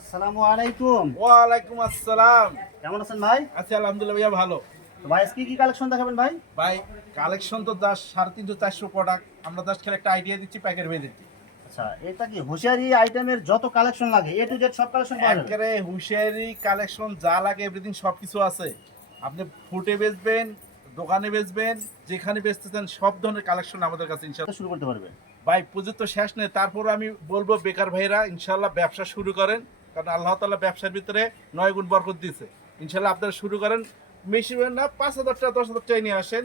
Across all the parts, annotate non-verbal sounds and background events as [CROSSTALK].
আসসালামু আলাইকুম। ওয়ালাইকুম আসসালাম। কেমন আছেন ভাই? আছি আলহামদুলিল্লাহ ভাইয়া ভালো। ভাই আজকে কি কালেকশন দেখাবেন ভাই? ভাই কালেকশন তো জাস্ট সাড়ে তিনশো চারশো প্রোডাক্ট আমরা জাস্ট খেলে একটা আইডিয়া দিচ্ছি প্যাকেট বেঁধে দিচ্ছি। আচ্ছা এটা কি হুঁশিয়ারি আইটেমের যত কালেকশন লাগে এ টু জেড সব কালেকশন পাওয়া যাবে? একেবারে হুঁশিয়ারি কালেকশন যা লাগে এভরিথিং সব কিছু আছে। আপনি ফুটে বেচবেন দোকানে বেচবেন যেখানে বেচতেছেন সব ধরনের কালেকশন আমাদের কাছে ইনশাল্লাহ শুরু করতে পারবে। ভাই পুজো তো শেষ নেই তারপর আমি বলব বেকার ভাইরা ইনশাল্লাহ ব্যবসা শুরু করেন। কারণ আল্লাহ তাআলা ব্যবসার ভিতরে নয় গুণ বরকত দিয়েছে। ইনশাল্লাহ আপনারা শুরু করেন বেশি না পাঁচ হাজার টাকা দশ হাজার টাকা নিয়ে আসেন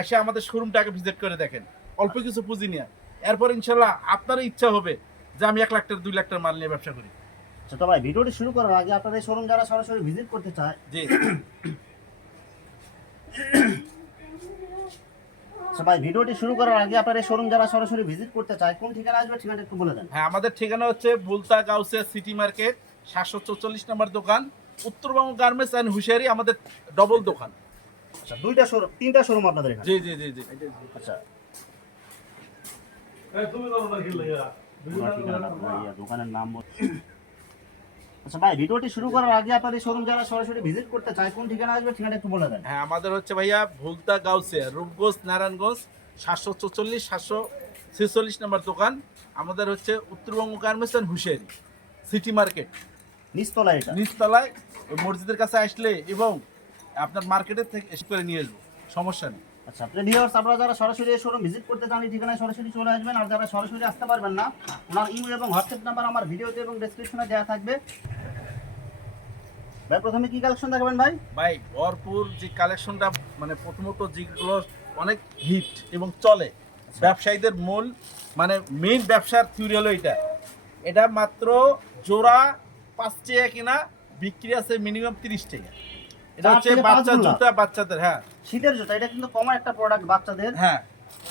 এসে আমাদের শোরুমটাকে ভিজিট করে দেখেন। অল্প কিছু পুঁজি নিয়ে। এরপর ইনশাল্লাহ আপনারও ইচ্ছা হবে যে আমি এক লাখ টাকা দুই লাখ টাকার মাল নিয়ে ব্যবসা করি। আচ্ছা তো ভাই ভিডিওটি শুরু করার আগে আপনাদের শোরুম যারা সরাসরি ভিজিট করতে চায় জি। [COUGHS] ভাই ভিডিওটি শুরু করার আগে আপনাদের শোরুম যারা সরাসরি ভিজিট করতে চায় কোন ঠিকানা আসবে ঠিকানাটা একটু বলে দেন। হ্যাঁ আমাদের ঠিকানা হচ্ছে বুলতা গাউসিয়া সিটি মার্কেট সাতশো চৌচল্লিশ নম্বর দোকান উত্তরবঙ্গ গার্মেন্টস অ্যান্ড হুশিয়ারি আমাদের ডবল দোকান। আচ্ছা দুইটা শোরুম তিনটা শোরুম আপনাদের এখানে। জি জি জি জি। আচ্ছা। আপনার ইয়া, দোকানের নাম আচ্ছা ভাই ভিডিওটি শুরু করার আগে আপনাদের শোরুম যারা সরাসরি ভিজিট করতে চায় কোন ঠিকানা আসবে ঠিকানাটা একটু বলে দেন। হ্যাঁ আমাদের হচ্ছে ভাইয়া ভুলতা গাউসিয়া রূপগঞ্জ নারায়ণগঞ্জ সাতশো চৌচল্লিশ সাতশো ছেচল্লিশ নম্বর দোকান। আমাদের হচ্ছে Uttarbanga garments and Hushiyari city market. নিচতলা এটা। নিচতলায় মসজিদের কাছে আসলে এবং আপনার মার্কেটের থেকে করে নিয়ে আসব সমস্যা নেই। আচ্ছা আপনি ভিউয়ার্স আপনারা যারা সরাসরি শোরুম ভিজিট করতে চান এই ঠিকানায় সরাসরি চলে আসবেন। আর যারা সরাসরি আসতে পারবেন না ওনার ইমেল এবং হোয়াটসঅ্যাপ নাম্বার আমার ভিডিওতে এবং ডেসক্রিপশনে দেওয়া থাকবে। ভাই প্রথমে কি কালেকশন দেখাবেন ভাই? ভাই ভরপুর যে কালেকশনটা মানে প্রথমত যেগুলো অনেক হিট এবং চলে ব্যবসায়ীদের মূল মানে মেইন ব্যবসার থিওরি হলো এটা। এটা মাত্র জোড়া পাঁচ টাকা কিনা বিক্রি আছে মিনিমাম তিরিশ টাকা। এটা হচ্ছে বাচ্চা জুতা বাচ্চাদের হ্যাঁ। শীতের জুতা এটা কিন্তু কমন একটা প্রোডাক্ট বাচ্চাদের। হ্যাঁ।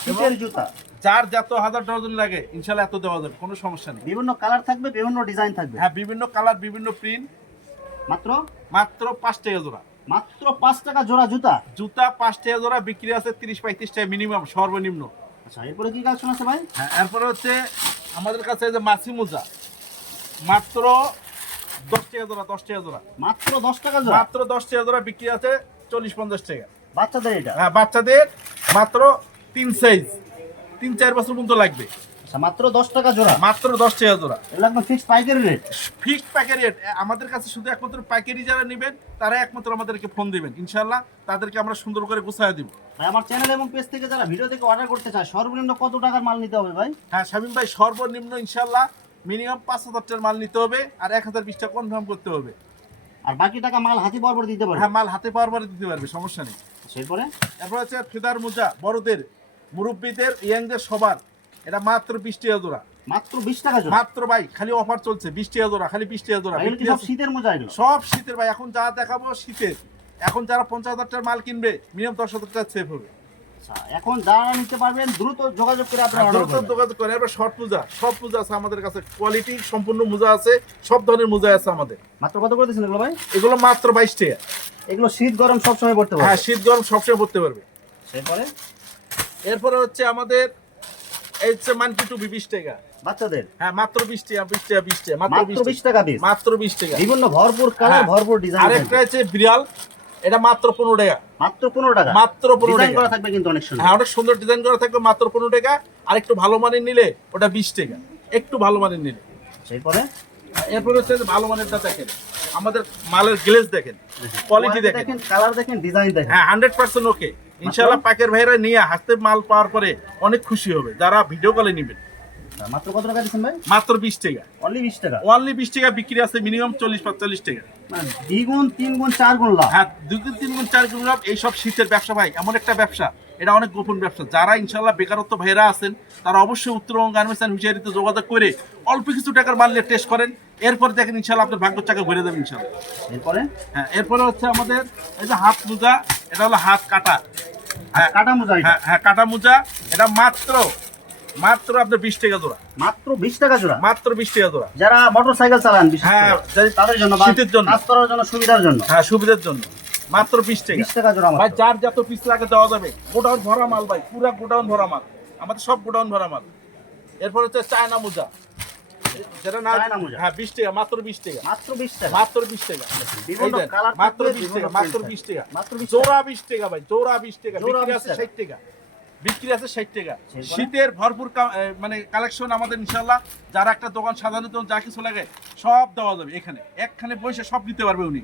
শীতের জুতা। যার যত হাজার ডজন লাগে ইনশাল্লাহ এত দেওয়া যাবে কোনো সমস্যা নেই। বিভিন্ন কালার থাকবে বিভিন্ন ডিজাইন থাকবে। হ্যাঁ বিভিন্ন কালার বিভিন্ন প্রিন্ট মাত্র? মাত্র পাঁচ টাকা জোড়া। মাত্র পাঁচ টাকা জোড়া জুতা? জুতা পাঁচ টাকা জোড়া বিক্রি আছে তিরিশ পঁয়ত্রিশ টাকা মিনিমাম সর্বনিম্ন। আচ্ছা এরপরে কি কালেকশন আছে ভাই? হ্যাঁ এরপরে হচ্ছে আমাদের কাছে এই যে মাছি মোজা। মাত্র দশ টাকা জোড়া দশ টাকা জোড়া। মাত্র দশ টাকা জোড়া? মাত্র দশ টাকা জোড়া বিক্রি আছে চল্লিশ পঞ্চাশ টাকা। বাচ্চাদের এটা? হ্যাঁ বাচ্চাদের মাত্র তিন সাইজ তিন চার বছর পর্যন্ত লাগবে। আচ্ছা মাত্র দশ টাকা জোড়া? মাত্র দশ টাকা জোড়া। এগুলো একদম ফিক্সড পাইকারি রেট ফিক্সড প্যাকেট আমাদের কাছে শুধু একমাত্র পাইকারি যারা নেবেন তারা একমাত্র আমাদেরকে ফোন দিবেন। ইনশাল্লাহ তাদেরকে আমরা সুন্দর করে গুছায় দিব। ভাই আমার চ্যানেল এবং পেজ থেকে যারা ভিডিও থেকে অর্ডার করতে চায় সর্বনিম্ন কত টাকার মাল নিতে হবে ভাই? হ্যাঁ শামিম ভাই সর্বনিম্ন ইনশাল্লাহ মিনিমাম পাঁচ হাজার টাকার মাল নিতে হবে আর এক হাজার বিশটা কনফার্ম করতে হবে। আর বাকি টাকা মাল হাতি বরাবর দিতে পারবে? হ্যাঁ মাল হাতে পাওয়ার পরে দিতে পারবে সমস্যা নেই। এরপরে? এরপর হচ্ছে ফেদার মোজা বড়দের মুরব্বীদের ইয়াংদের সবার। এটা মাত্র বিশ টাকা জোড়া। মাত্র বিশ টাকা জোড়া? মাত্র ভাই খালি অফার চলছে বিশ টাকা জোড়া খালি বিশ টাকা জোড়া সব শীতের মোজা এগুলো? সব শীতের ভাই এখন যা দেখাবো শীতের। এখন যারা পঞ্চাশ হাজার টাকার মাল কিনবে মিনিমাম দশ হাজার টাকা সেভ হবে। আচ্ছা এখন যারা নিতে পারবেন দ্রুত যোগাযোগ করে আপনারা দ্রুত যোগাযোগ করে এবার শর্ট পূজা সব পূজা আছে আমাদের কাছে কোয়ালিটি সম্পূর্ণ মোজা আছে সব ধরনের মোজা আছে আমাদের। মাত্র কত করে দিচ্ছেন এগুলো ভাই? এগুলো মাত্র বাইশ টাকা। এগুলো শীত গরম সব সময় পড়তে হ্যাঁ শীত গরম সবসময় পড়তে পারবে। এরপরে? এরপরে হচ্ছে আমাদের এই হচ্ছে মানকি টুপি বিশ টাকা। বাচ্চাদের? হ্যাঁ মাত্র বিশ টাকা বিশ টাকা বিশ টাকা মাত্র বিশ টাকা। মাত্র বিশ টাকা। বিভিন্ন ভরপুর কালার হ্যাঁ। ভরপুর ডিজাইন আরেকটা হচ্ছে বিড়াল এটা মাত্র পনেরো টাকা। মাত্র পনেরো টাকা? মাত্র পনেরো টাকা। করা থাকবে কিন্তু অনেক সুন্দর। হ্যাঁ অনেক সুন্দর ডিজাইন করা থাকবে মাত্র পনেরো টাকা। আর একটু ভালো মানের নিলে ওটা বিশ টাকা। একটু ভালো মানের নিলে। এরপরে? এরপরে হচ্ছে ভালো মানেরটা দেখেন। আমাদের মালের গ্লেজ দেখেন কোয়ালিটি দেখেন। কালার দেখেন ডিজাইন দেখেন। হ্যাঁ হান্ড্রেড পার্সেন্ট ওকে ইনশাল্লাহ পাকের ভাইরা নিয়ে হাতে মাল পাওয়ার পরে অনেক খুশি হবে। যারা ভিডিও কলে নেবেন। আচ্ছা, মাত্র কত টাকা দিচ্ছেন ভাই? মাত্র বিশ টাকা। অনলি বিশ টাকা? ওনলি বিশ টাকা বিক্রি আছে মিনিমাম চল্লিশ পঁয়তাল্লিশ টাকা। মানে দ্বিগুণ তিন গুণ চার গুণ লাভ? হ্যাঁ দুই তিন গুণ চার গুণ লাভ এইসব শীতের ব্যবসা ভাই এমন একটা ব্যবসা। এটা অনেক গোপন ব্যবসা। যারা ইনশাল্লাহ বেকারত্ব ভাইরা আছেন তারা অবশ্যই উত্তরবঙ্গ গার্মেন্টস অ্যান্ড ফিশারিতে যোগাযোগ করে অল্প কিছু টাকার মাল নিয়ে টেস্ট করেন। এরপর দেখেন ইনশাল্লাহ আপনার ভাগ্য চাকা ভরে দেবেন ইনশাল্লাহ এরপরে? হ্যাঁ এরপরে হচ্ছে আমাদের এই যে হাত মোজা এটা হলো হাত কাটা। হ্যাঁ কাটা মোজা হ্যাঁ হ্যাঁ কাটা মোজা এটা মাত্র মাত্র আপনার বিশ টাকা জোড়া। মাত্র বিশ টাকা জোড়া? মাত্র বিশ টাকা জোড়া। যারা মোটর সাইকেল চালান হ্যাঁ, তাদের জন্য শীতের জন্য। কাজ করার জন্য সুবিধার জন্য। হ্যাঁ সুবিধার জন্য। মাত্র বিশ টাকা। বিশ টাকা জোড়া ভাই যার যত পিস লাগে দেওয়া যাবে। গোডাউন ভরা মাল ভাই পুরা গোডাউন ভরা মাল। আমাদের সব গোডাউন ভরা মাল। এরপর হচ্ছে চায়না মোজা। যেটা না। হ্যাঁ বিশ টাকা মাত্র বিশ টাকা। মাত্র বিশ টাকা। মাত্র বিশ টাকা। মাত্র বিশ টাকা মাত্র বিশ টাকা। বিশ টাকা। জোড়া বিশ টাকা ভাই জোড়া বিশ টাকা। জোড়া বিক্রি 20 আছে টাকা। ষাট টাকা। বিক্রি আছে ষাট টাকা। শীতের ভরপুর মানে কালেকশন আমাদের ইনশাল্লাহ যারা একটা দোকান সাধারণত যা কিছু লাগে সব দেওয়া যাবে এখানে। একখানে বসে সব নিতে পারবে উনি।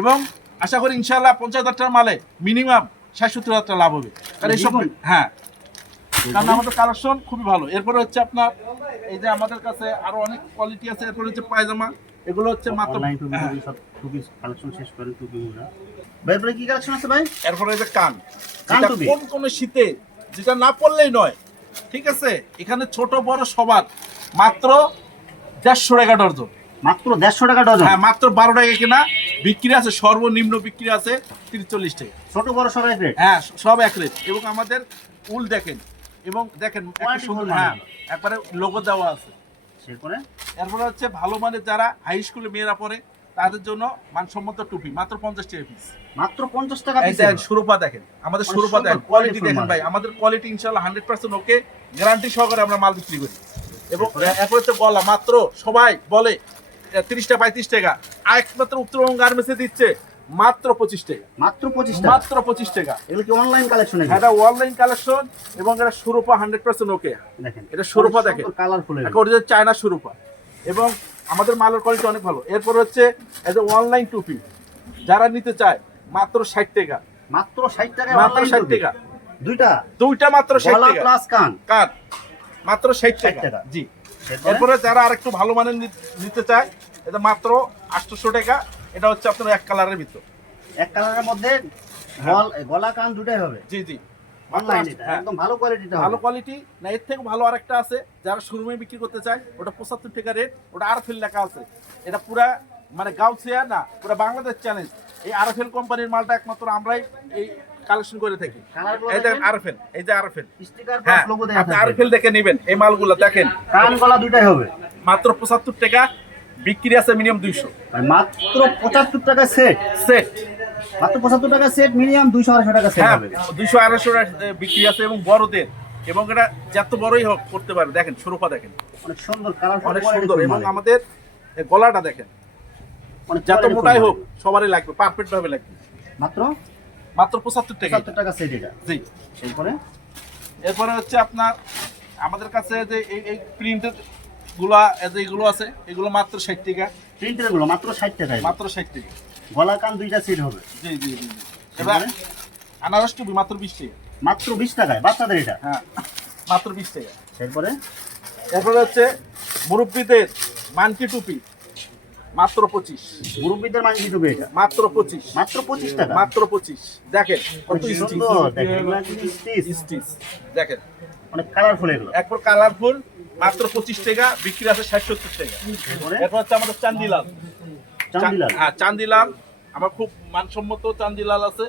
এবং আশা করি ইনশাল্লাহ পঞ্চাশ হাজার টাকার মালে মিনিমাম ষাট সত্তর হাজার টাকা লাভ হবে। কারণ এইসব হ্যাঁ। কারণ আমাদের কালেকশন খুবই ভালো। এরপরে হচ্ছে আপনার এই যে আমাদের কাছে আরও অনেক কোয়ালিটি আছে। এরপরে হচ্ছে পায়জামা। এগুলো হচ্ছে মাত্র টুপি হ্যাঁ। কালেকশন শেষ করেন টুপি ভাই এরপরে কি কালেকশন আছে ভাই? এরপরে যে কান। কোন কোন শীতে যেটা না পড়লেই নয়। ঠিক আছে? এখানে ছোট বড় সবার। মাত্র দেড়শো টাকা ডর্জন মাত্র দেড়শো টাকা ডজন? হ্যাঁ মাত্র বারো টাকা কিনা। বিক্রি আছে সর্বনিম্ন বিক্রি আছে তিরিশ চল্লিশ টাকা। ছোট বড় সবাই রেট হ্যাঁ সব এক রেট এবং আমাদের উল দেখেন। এবং দেখেন হ্যাঁ একবারে লোগো দেওয়া আছে। সেরপরে এরপরে হচ্ছে ভালো মানের যারা হাই স্কুলে মেয়েরা পড়ে তাদের জন্য মানসম্মত টুপি মাত্র পঞ্চাশ টাকা পিস মাত্র পঞ্চাশ টাকা এই দেখেন আমাদের অনেক দেখেন কোয়ালিটি দেখেন ভাই আমাদের কোয়ালিটি ইনশাল্লাহ হান্ড্রেড পার্সেন্ট ওকে গ্যারান্টি সহকারে আমরা মাল বিক্রি করি। এবং এরপরে? হচ্ছে বলা মাত্র সবাই বলে তিরিশটা পঁয়ত্রিশ টাকা। একমাত্র উত্তরবঙ্গ গার্মেন্টসে দিচ্ছে মাত্র পঁচিশ টাকা। মাত্র পঁচিশ মাত্র পঁচিশ টাকা। এগুলো কি অনলাইন কালেকশন এটা অনলাইন কালেকশন এবং এটা সুরূপা হান্ড্রেড পার্সেন্ট ওকে দেখেন এটা সুরূপা দেখেন। কালারফুল অরিজিনাল চায়না সুরূপা। এবং আমাদের মালের কোয়ালিটি অনেক ভালো। এরপর হচ্ছে এই যে অনলাইন টুপি যারা নিতে চায় মাত্র ষাট টাকা। মাত্র ষাট টাকা মাত্র ষাট টাকা। দুইটা? দুইটা মাত্র ষাট টাকা। প্লাস কান। কার মাত্র ষাট টাকা। জি। এরপরে? যারা আরেকটু ভালো মানের নিতে চায় এটা মাত্র আটশোশো টাকা। এটা হচ্ছে আপনার এক কালারের ভিতর। এক কালারের মধ্যে হ্যাঁ। গলা কান দুটাই হবে। জি জি। অনলাইন হ্যাঁ। একদম ভালো কোয়ালিটিটা ভালো কোয়ালিটি না এর থেকে ভালো আরেকটা আছে যারা শোরুমে বিক্রি করতে চায় ওটা পঁচাত্তর টাকা রেট ওটা আরফেল লেখা আছে। এটা পুরা মানে গাউসিয়া না পুরা বাংলাদেশ চ্যালেঞ্জ এই আরফেল কোম্পানির মালটা একমাত্র আমরাই এই কালেকশন করে থাকি। এই যে দেখেন। আরফেল এই যে আরফেল স্টিকার হ্যাঁ প্লাস লোগো দেয়া আপনি আরফেল দেখে নেবেন এই মালগুলো দেখেন। কান গলা দুটাই হবে। মাত্র পঁচাত্তর টাকা বিক্রি আছে মিনিমাম দুইশো। আর মাত্র পঁচাত্তর টাকা সেট সেট মাত্র পঁচাত্তর টাকা সেট মিনিমাম দুইশো আড়াইশো টাকা সেট হ্যাঁ দুইশো আড়াইশো বিক্রি আছে এবং বড়দের এবং এটা যত বড়ই হোক করতে পারবে। দেখেন সুরূপা দেখেন। অনেক সুন্দর কালারফুল অনেক সুন্দর এবং আমাদের গলাটা দেখেন। মানে যত মোটাই হোক সবারই লাগবে পারফেক্ট ভাবে লাগবে। মাত্র? মাত্র পঁচাত্তর টাকা পঁচাত্তর টাকা সেট এটা। জি। এরপরে? এরপরে হচ্ছে আপনার আমাদের কাছে যে এই এই প্রিন্টেডগুলা এগুলো আছে এগুলো মাত্র ষাট টাকা। প্রিন্টেরগুলো মাত্র ষাট টাকায় মাত্র ষাট টাকা। গলা কান দুইটা সেট হবে। জি জি জি। এবার আনারস টুপি মাত্র বিশ টাকা। মাত্র বিশ টাকায় বাচ্চাদের এটা? হ্যাঁ মাত্র বিশ টাকা। এরপরে? এরপরে হচ্ছে মুরব্বীদের মানকি টুপি মাত্র পঁচিশ। মুরব্বীদের দিতে হবে এটা? মাত্র পঁচিশ। মাত্র পঁচিশ টাকা? মাত্র পঁচিশ। দেখেন কত স্টিচ দেখেন অনেক কালারফুল এগুলো। একবার কালারফুল মাত্র পঁচিশ টাকা বিক্রি আছে ষাট সত্তর টাকা। এরপরে? এরপর হচ্ছে আমাদের চান্দিলাল। হ্যাঁ চান্দিলাল। আমার খুব মানসম্মত চান্দিলাল আছে।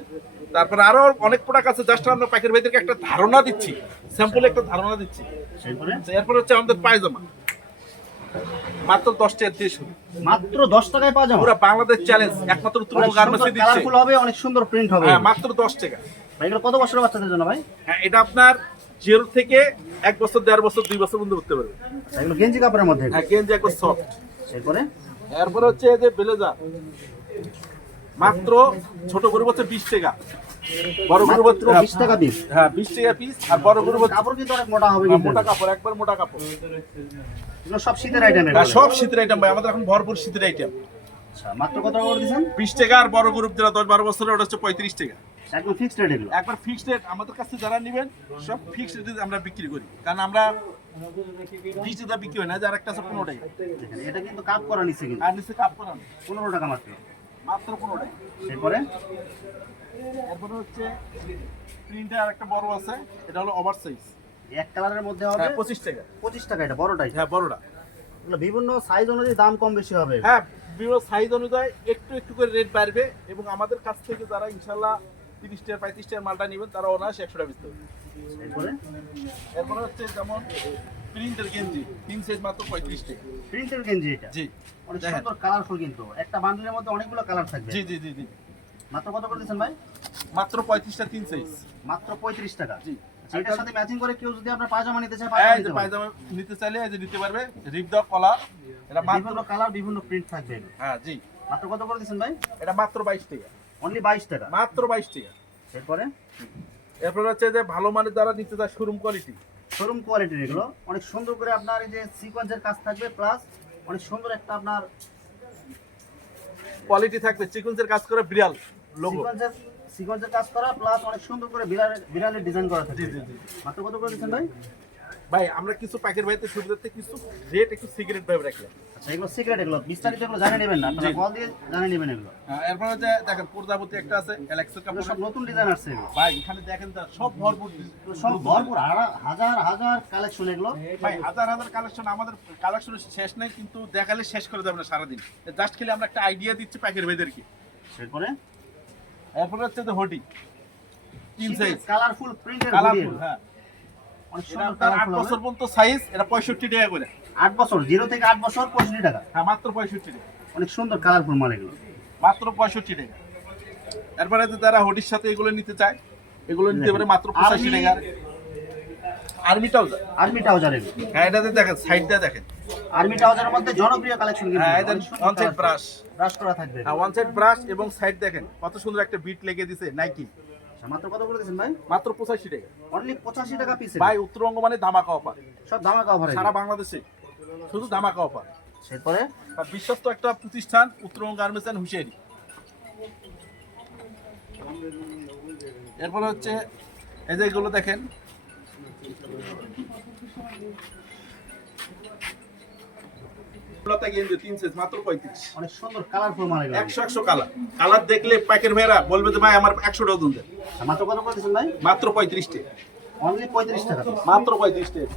তারপরে আরও অনেক প্রোডাক্ট আছে জাস্ট আমরা পাখির ভাইদেরকে একটা ধারণা দিচ্ছি। স্যাম্পল একটা ধারণা দিচ্ছি। এরপর হচ্ছে আমাদের পায়জামা। মাত্র দশ টাকা দিয়ে শুরু মাত্র দশ টাকায় পাওয়া যাবে? পুরো বাংলাদেশ চ্যালেঞ্জ একমাত্র উত্তরবঙ্গ গার্মেন্টসে দিচ্ছে। কালারফুল হবে অনেক সুন্দর প্রিন্ট হবে। হ্যাঁ মাত্র দশ টাকা। ভাই এগুলো কত বছরের বাচ্চাদের জন্য ভাই? হ্যাঁ এটা আপনার জিরো থেকে এক বছর দেড় বছর দুই বছর পর্যন্ত করতে পারবে। এগুলো গেঞ্জি কাপড়ের মধ্যে? হ্যাঁ গেঞ্জি একবার সফট এরপরে? এরপরে হচ্ছে এই যে ব্লেজার মাত্র ছোট গরু হচ্ছে বিশ টাকা। বড় গরু মাত্র হচ্ছে বিশ টাকা পিস হ্যাঁ বিশ টাকা পিস আর বড় গরু কাপড় কিন্তু অনেক মোটা হবে হ্যাঁ, মোটা কাপড় একবার মোটা কাপড়। সব শীতের আইটেম হ্যাঁ সব শীতের আইটেম ভাই আমাদের এখন ভরপুর শীতের আইটেম আচ্ছা মাত্র কত করে দিয়েছেন? বিশ টাকা আর বড় গ্রুপ যেটা দশ বারো বছরের ওটা হচ্ছে পঁয়ত্রিশ টাকা। একদম ফিক্সড রেট একবার ফিক্সড রেট আমাদের কাছে যারা নেবেন সব ফিক্সড রেটে আমরা বিক্রি করি। কারণ আমরা বিশ টাকা বিক্রি হয় না যার একটা আছে পনেরো টাকা দেখেন, এটা কিন্তু কাপ করা নিচ্ছে কিন্তু। আর কাপ করানো পনেরো টাকা মাত্র। মাত্র পনেরো টাকা এরপরে? এরপরে হচ্ছে প্রিন্টার একটা বড় আছে এটা হলো ওভার সাইজ এক কালারের মধ্যে হবে হ্যাঁ পঁচিশ টাকা। পঁচিশ টাকা এটা বড়টাই। হ্যাঁ বড়টা। বিভিন্ন সাইজ অনুযায়ী দাম কম বেশি হবে। হ্যাঁ বিভিন্ন সাইজ অনুযায়ী একটু একটু করে রেট বাড়বে এবং আমাদের কাছ থেকে যারা ইনশাল্লাহ তিরিশ টাকা পঁয়ত্রিশ টাকার মালটা নেবেন তারা অনায়াসে একশো টাকা এরপরে? হচ্ছে যেমন প্রিন্টের গেঞ্জি তিন সাইজ মাত্র পঁয়ত্রিশ টাকা প্রিন্টের গেঞ্জি এটা? জি। অনেক সুন্দর কালারফুল কিন্তু। একটা বান্ডেলের মধ্যে অনেকগুলো কালার থাকবে। জি জি জি জি। মাত্র কত করে দিচ্ছেন ভাই? মাত্র পঁয়ত্রিশটা তিন সাইজ মাত্র পঁয়ত্রিশ টাকা। জি। এটার সাথে ম্যাচিং করে কেউ যদি আপনার পায়জামা নিতে চায় পায়জামা নিতে চাইলে এই যে নিতে পারবে রিপ এটা বিভিন্ন কালার বিভিন্ন প্রিন্ট থাকবে হ্যাঁ জি। মাত্র কত করে দিচ্ছেন ভাই? এটা মাত্র বাইশ টাকা। অনলি বাইশ টাকা। মাত্র বাইশ টাকা। এরপরে? এরপর হচ্ছে যে ভালো মানের যারা নিতে চায় শোরুম কোয়ালিটি শোরুম কোয়ালিটির এগুলো। অনেক সুন্দর করে আপনার এই যে সিকোয়েন্সের কাজ থাকবে প্লাস অনেক সুন্দর একটা আপনার কোয়ালিটি থাকবে চিকুন্সের কাজ করে বিড়াল লোগো সিকোয়েন্সের সিকোয়েন্সের কাজ করা প্লাস অনেক সুন্দর করে বিড়ালের বিড়ালের ডিজাইন করা জি। মাত্র কত করে দিচ্ছেন ভাই? ভাই আমরা কিছু প্যাকেট ভাইতে করতে কিছু রেট একটু সিগারেট ভাবে রাখলাম। আচ্ছা এগুলো এগুলো বিস্তারিত এগুলো নেবেন না। আপনারা। কল দিয়ে নেবেন এগুলো। এরপর হচ্ছে দেখেন প্রজাপতি একটা আছে অ্যালেক্সের কাপড় সব নতুন ডিজাইন আসছে ভাই এখানে দেখেন তো সব ভরপুর সব ভরপুর হাজার হাজার কালেকশন এগুলো। ভাই হাজার হাজার কালেকশন আমাদের কালেকশন শেষ নেই কিন্তু দেখালে শেষ করে যাবে না সারাদিন। জাস্ট খেলে আমরা একটা আইডিয়া দিচ্ছি প্যাকেট ভাইদেরকে এরপরে এরপর হচ্ছে যে হোডি কালারফুল প্রিন্টের কালারফুল হ্যাঁ অনেক এটা সুন্দর আপনার আট বছর পর্যন্ত সাইজ এটা পঁয়ষট্টি টাকা করে। আট বছর জিরো থেকে আট বছর পঁয়ষট্টি টাকা। হ্যাঁ মাত্র পঁয়ষট্টি টাকা। অনেক সুন্দর কালারফুল মাল এগুলো। মাত্র পঁয়ষট্টি টাকা। যে হোডির সাথে এগুলো নিতে চায় এগুলো নিতে পারে মাত্র পঁচাশি টাকা আর্মি ট্রাউজার আর্মি ট্রাউজার হ্যাঁ এটাতে দেখেন সাইডটা দেখেন। আর্মি ট্রাউজারের মধ্যে জনপ্রিয় কালেকশন কিন্তু হ্যাঁ এটা ওয়ান সাইড ব্রাশ ব্রাশ করা থাকবে। হ্যাঁ ওয়ান সাইড ব্রাশ এবং সাইড দেখেন কত সুন্দর একটা বিট লেগে দিছে নাইকি আচ্ছা, মাত্র কত করে দিচ্ছেন ভাই? মাত্র পঁচাশি টাকা। অনলি পঁচাশি টাকা পিস ভাই উত্তরবঙ্গ মানে ধামাকা অফার সব ধামাকা অফার সারা বাংলাদেশে। শুধু ধামাকা অফার এরপরে? আর বিশ্বস্ত একটা প্রতিষ্ঠান উত্তরবঙ্গ গার্মেন্টস অ্যান্ড হুশিয়ারি। এরপরে হচ্ছে এই যে এগুলো দেখেন। লতা গেঞ্জি তিন মাত্র পঁয়ত্রিশ। অনেক সুন্দর কালারফুল মাল এগুলো। একশো একশো কালার কালার দেখলে প্যাকের ভাইরা বলবে যে ভাই আমার একশো ডজন দেন মাত্র কত ভাই? মাত্র পঁয়ত্রিশ টাকা অনলি পঁয়ত্রিশ টাকা। মাত্র পঁয়ত্রিশ টাকা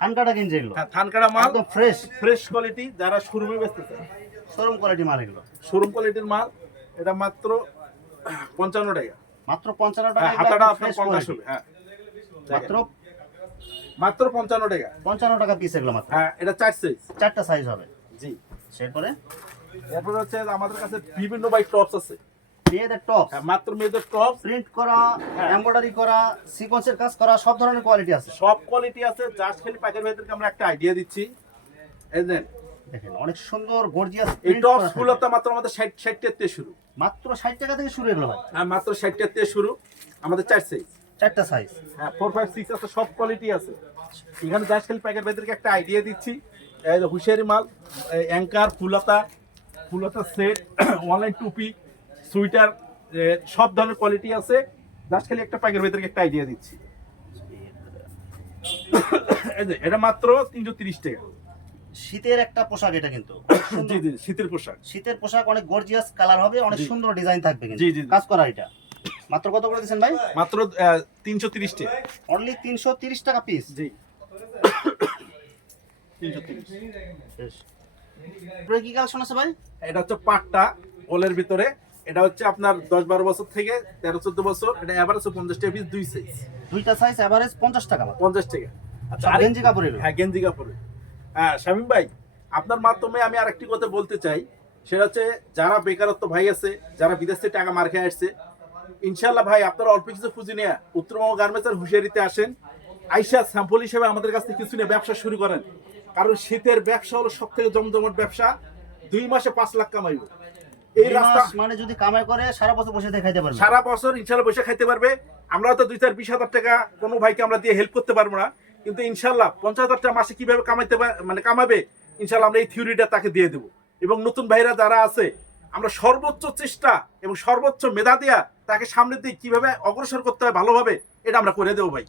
ধানকাটা কিনছে এগুলো? হ্যাঁ থানকাড়া মাল। একদম ফ্রেশ ফ্রেশ কোয়ালিটি যারা শোরুমে বেচতেছে শোরুম কোয়ালিটি মাল এগুলো। শোরুম কোয়ালিটির মাল এটা মাত্র পঞ্চান্ন টাকা। মাত্র পঞ্চান্ন টাকা হ্যাঁ হাতাটা আপনার পঞ্চাশ হবে হ্যাঁ। মাত্র মাত্র পঞ্চান্ন টাকা। পঞ্চান্ন টাকা পিস এগুলো মাত্র। হ্যাঁ এটা চার সাইজ চারটা সাইজ হবে। জি। সেরপরে এরপর হচ্ছে আমাদের কাছে বিভিন্ন বাই টপস আছে। মেয়েদের টপ হ্যাঁ মাত্র মেয়েদের টপস প্রিন্ট করা এমব্রয়ডারি করা সিকোয়েন্সের কাজ করা সব ধরনের কোয়ালিটি আছে। সব কোয়ালিটি আছে জাস্ট খালি প্যাকের ভেতরকে আমরা একটা আইডিয়া দিচ্ছি। এই দেন দেখেন অনেক সুন্দর গর্জিয়াস এই টপসগুলো তো মাত্র আমাদের ষাট ষাট থেকে শুরু। মাত্র ষাট টাকা থেকে শুরু এগুলো ভাই। হ্যাঁ মাত্র ষাট থেকে শুরু। আমাদের চার সাইজ চারটা সাইজ হ্যাঁ ফোর ফাইভ সিক্স আছে সব কোয়ালিটি আছে। এখানে জাস্ট খালি প্যাকের ভেতরকে একটা আইডিয়া দিচ্ছি। এই যে হুঁশিয়ারি মাল অ্যাঙ্কার ফুলতা ফুলতা সেট অনলাইন [COUGHS] টুপি সুইটার সব ধরনের কোয়ালিটি আছে। জাস্ট খালি একটা প্যাকের ভেতরকে একটা আইডিয়া দিচ্ছি। [COUGHS] এটা মাত্র তিনশো তিরিশ টাকা। শীতের একটা পোশাক এটা কিন্তু। [COUGHS] জি জি শীতের পোশাক। শীতের পোশাক অনেক গর্জিয়াস কালার হবে অনেক সুন্দর ডিজাইন থাকবে কিন্তু। জি, জি। কাজ করা এটা। মাত্র কত করে দিচ্ছেন ভাই? মাত্র তিনশো তিরিশ টাকা অনলি তিনশো তিরিশ টাকা পিস জি। তিনশো তিরিশ। কি কালেকশন আছে ভাই? এটা হচ্ছে পাটটা ওলের ভিতরে। এটা হচ্ছে আপনার দশ বারো বছর থেকে তেরো চোদ্দ বছর। এটা এভারেজ পঞ্চাশ টাকা পিস দুই সাইজ দুইটা সাইজ এভারেজ পঞ্চাশ টাকা পঞ্চাশ টাকা। আচ্ছা সব আরেক- গেঞ্জি কাপড় এগুলো হ্যাঁ গেঞ্জি কাপড়ে হ্যাঁ শামীম ভাই আপনার মাধ্যমে আমি আরেকটি কথা বলতে চাই। সেটা হচ্ছে যারা বেকারত্ব ভাই আছে যারা বিদেশ থেকে টাকা মার খেয়ে আসছে ইনশাল্লাহ ভাই আপনারা অল্প কিছু পুঁজি নিয়ে উত্তরবঙ্গ গার্মেন্টসের হুঁশিয়ারিতে আসেন। আইসা স্যাম্পল হিসেবে আমাদের কাছ থেকে কিছু নিয়ে ব্যবসা শুরু করেন। কারণ শীতের ব্যবসা হলো সব থেকে জমজমট ব্যবসা। দুই মাসে পাঁচ লাখ কামাইব। এই রাস্তা মানে যদি কামাই করে সারা বছর বসে খাইতে পারবে। সারা বছর ইনশাল্লাহ বসে খাইতে পারবে। আমরা তো দুই চার বিশ হাজার টাকা কোনো ভাইকে আমরা দিয়ে হেল্প করতে পারব না। কিন্তু ইনশাল্লাহ পঞ্চাশ হাজার টাকা মাসে কীভাবে কামাইতে মানে কামাবে ইনশাল্লাহ আমরা এই থিওরিটা তাকে দিয়ে দেবো। এবং নতুন ভাইরা যারা আছে, আমরা সর্বোচ্চ চেষ্টা এবং সর্বোচ্চ মেধা দেয়া তাকে সামনে দিয়ে কীভাবে অগ্রসর করতে হয় ভালোভাবে, এটা আমরা করে দেবো ভাই।